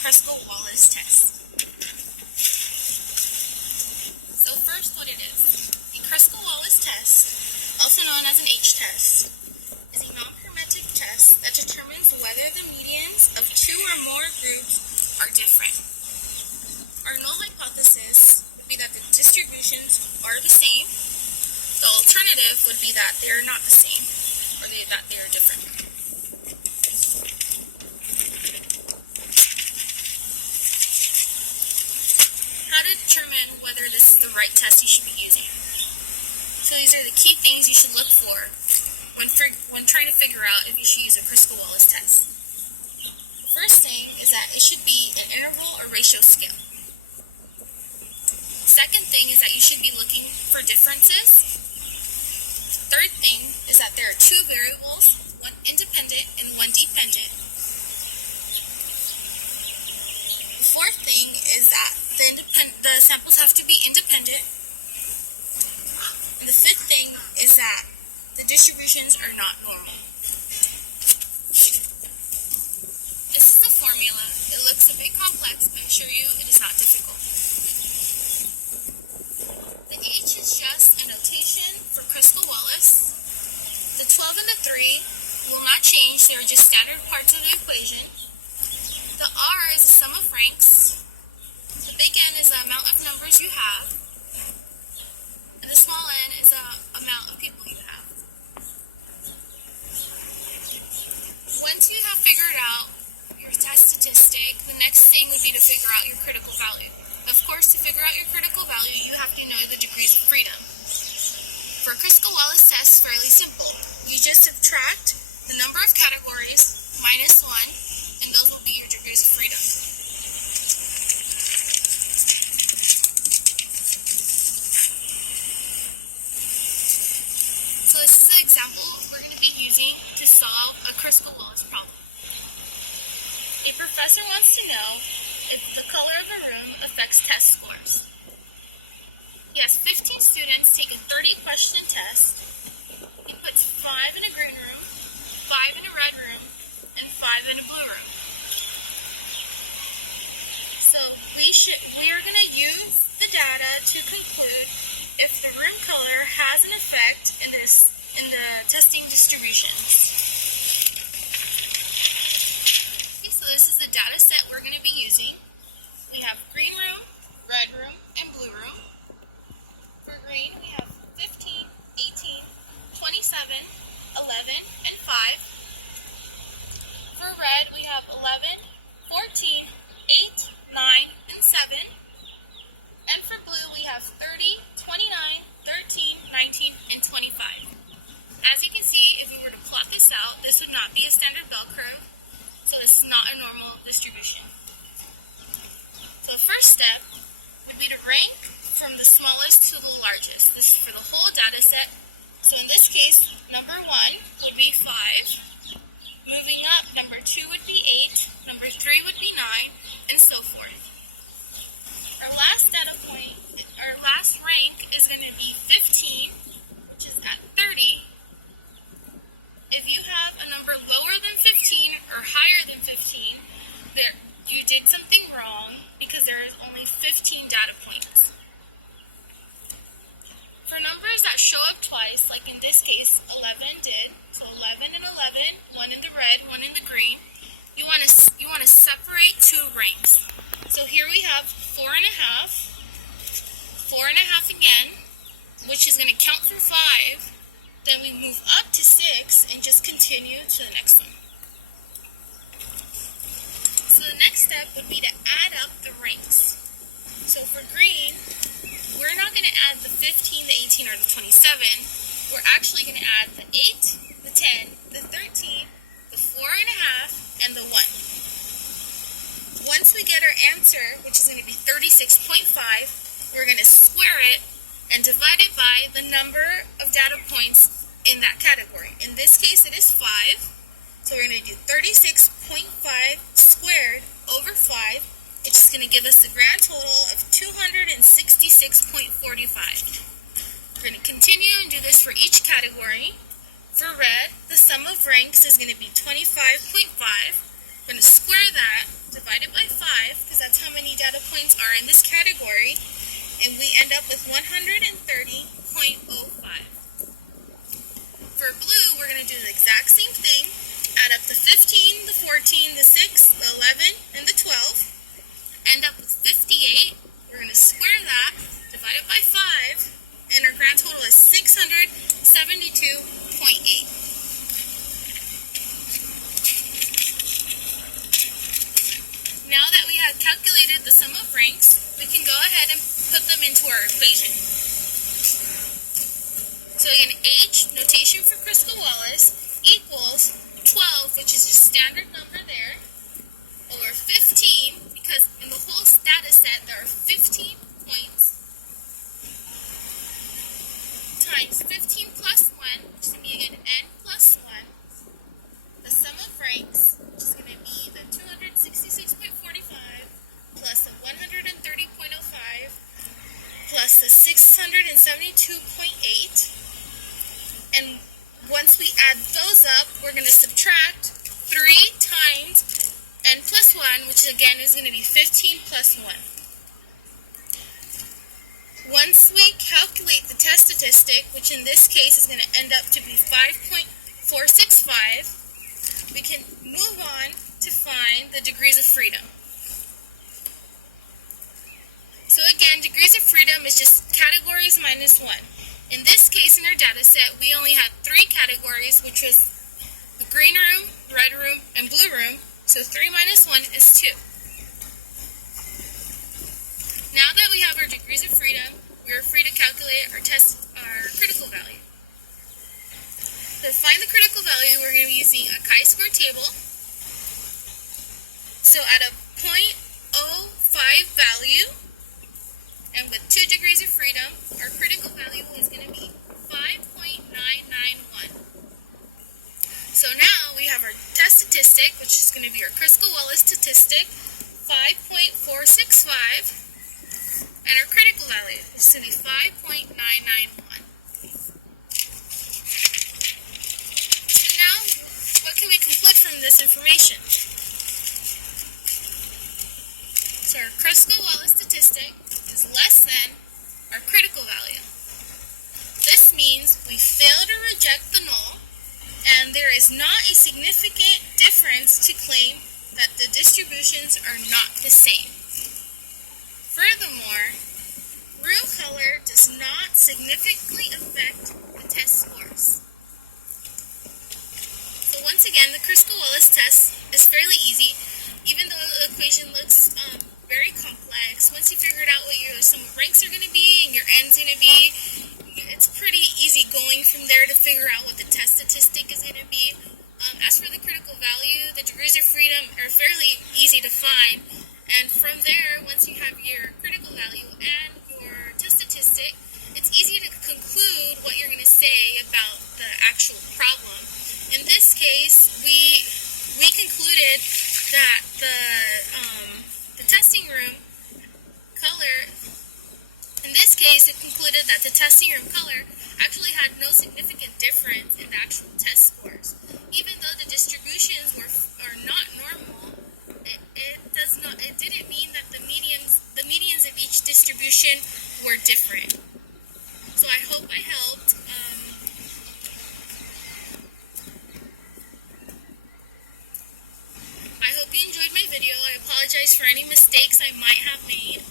Kruskal-Wallis test. So first, what it is. The Kruskal-Wallis test, also known as an H-test, is a non-hermetic test that determines whether the medians of two or more groups are different. Our null hypothesis would be that the distributions are the same. The alternative would be that they are not the same, or that they are different. How to determine whether this is the right test you should be using. So these are the key things you should look for when trying to figure out if you should use a Kruskal-Wallis test. First thing is that it should be an interval or ratio scale. Second thing is that you should be looking for differences. Third thing is that there are two variables, one independent and one dependent. Fourth thing is that the samples have to be independent. And the fifth thing is that the distributions are not normal. This is the formula. It looks a bit complex, but I assure you it is not difficult. The H is just a notation for Kruskal-Wallis. The 12 and the 3 will not change. They are just standard parts of the equation. The R is the sum of ranks. The big N is the amount of numbers you have. And the small n is the amount of people you have. Once you have figured out your test statistic, the next thing would be to figure out your critical value. Of course, to figure out your critical value, you have to know the degrees of freedom. For a Kruskal-Wallis test, it's fairly simple. You just subtract the number of categories minus 1, and those will be your degrees of freedom. So this is the example we're going to be using to solve a Kruskal-Wallis problem. A professor wants to know if the color of a room affects test scores. He has 15 students take a 30-question test. He puts 5 in a green room, 5 in a red room, and 5 in a blue room. So we are going to use the data to conclude if the room color has an effect in the testing distributions. Okay, so this is the data set we're going to be using. We have green room, red room, and blue room. For green, we have 15, 18, 27, 11, and 5. For red, we have 11, 14, 8, 9, and 7. And for blue, we have 30, 29, 13, 19, and 25. As you can see, if we were to plot this out, this would not be a standard bell curve, so this is not a normal distribution. So the first step would be to rank from the smallest to the largest. This is for the whole data set. So in this case, number 1 would be 5. Moving up, number 2 would be 8. Number 3 would be 9, and so forth. Our last data point, our last rank is going to be 15, which is at 30. If you have a number lower than 15 or higher than 15, you did something wrong because there is only 15 data points. For numbers that show up twice, like in this case, 11 did, so 11 and 11, one in the red, one in the green, you want to separate two ranks. So here we have 4.5, 4.5 again, which is going to count from 5. Then we move up to 6 and just continue to the next one. So the next step would be to add up the ranks. So for green, we're not going to add the 15, the 18, or the 27. We're actually going to add the 8, the 10, the 13, the 4.5, and the 1. Once we get our answer, which is going to be 36.5, we're going to square it and divide it by the number of data points in that category. In this case, it is 5. So we're going to do 36.5 squared over 5. It's just going to give us the grand total of 266.45. We're going to continue and do this for each category. For red, the sum of ranks is going to be 25.5. We're going to square that divided by 5, because that's how many data points are in this category, and we end up with 130.05. For blue, we're going to do the exact same thing. Add up the 15, the 14, the 6, the 11, and the 12. End up with 58. We're going to square that, divide it by 5, and our grand total is 672.8. Now that we have calculated the sum of ranks, we can go ahead and put them into our equation. So again, H, notation for Kruskal Wallis, equals 12, which is just standard number there, over 15, because in the whole data set there are 15 points, times 15 plus 1, which is going to be again n plus 1, the sum of ranks, which is going to be the 266.45, plus the 130.05, plus the 672.8, and once we add those up, we're going to subtract 3 times n plus 1, which again is going to be 15 plus 1. Once we calculate the test statistic, which in this case is going to end up to be 5.465, we can move on to find the degrees of freedom. So again, degrees of freedom is just categories minus 1. In this case, in our data set, we only had 3 categories, which was the green room, red room, and blue room. So 3 minus 1 is 2. Now that we have our degrees of freedom, we are free to calculate our critical value. To find the critical value, we're going to be using a chi-square table. So at a 0.05 value, and with 2 degrees of freedom, our critical value is going to be 5.991. So now we have our test statistic, which is going to be our Kruskal Wallis statistic, 5.465, and our critical value is going to be 5.991. So now, what can we conclude from this information? So our Kruskal Wallis statistic is less than our critical value. This means we fail to reject the null, and there is not a significant difference to claim that the distributions are not the same. Furthermore, room color does not significantly affect the test scores. So once again, the Kruskal Wallis test is fairly easy, even though the equation looks very complex. Once you figure out what your sum of ranks are going to be and your n's going to be, it's pretty easy going from there to figure out what the test statistic is going to be. As for the critical value, the degrees of freedom are fairly easy to find, and from there, once you have your critical value and your test statistic, it's easy to conclude what you're going to say about the actual problem. In this case, we concluded that the testing room color, in this case, it concluded that the testing room color actually had no significant difference in the actual test scores. Even though the distributions are not normal, it didn't mean that the medians of each distribution were different. So I hope I helped. I hope you enjoyed my video. I apologize for any mistakes I might have made.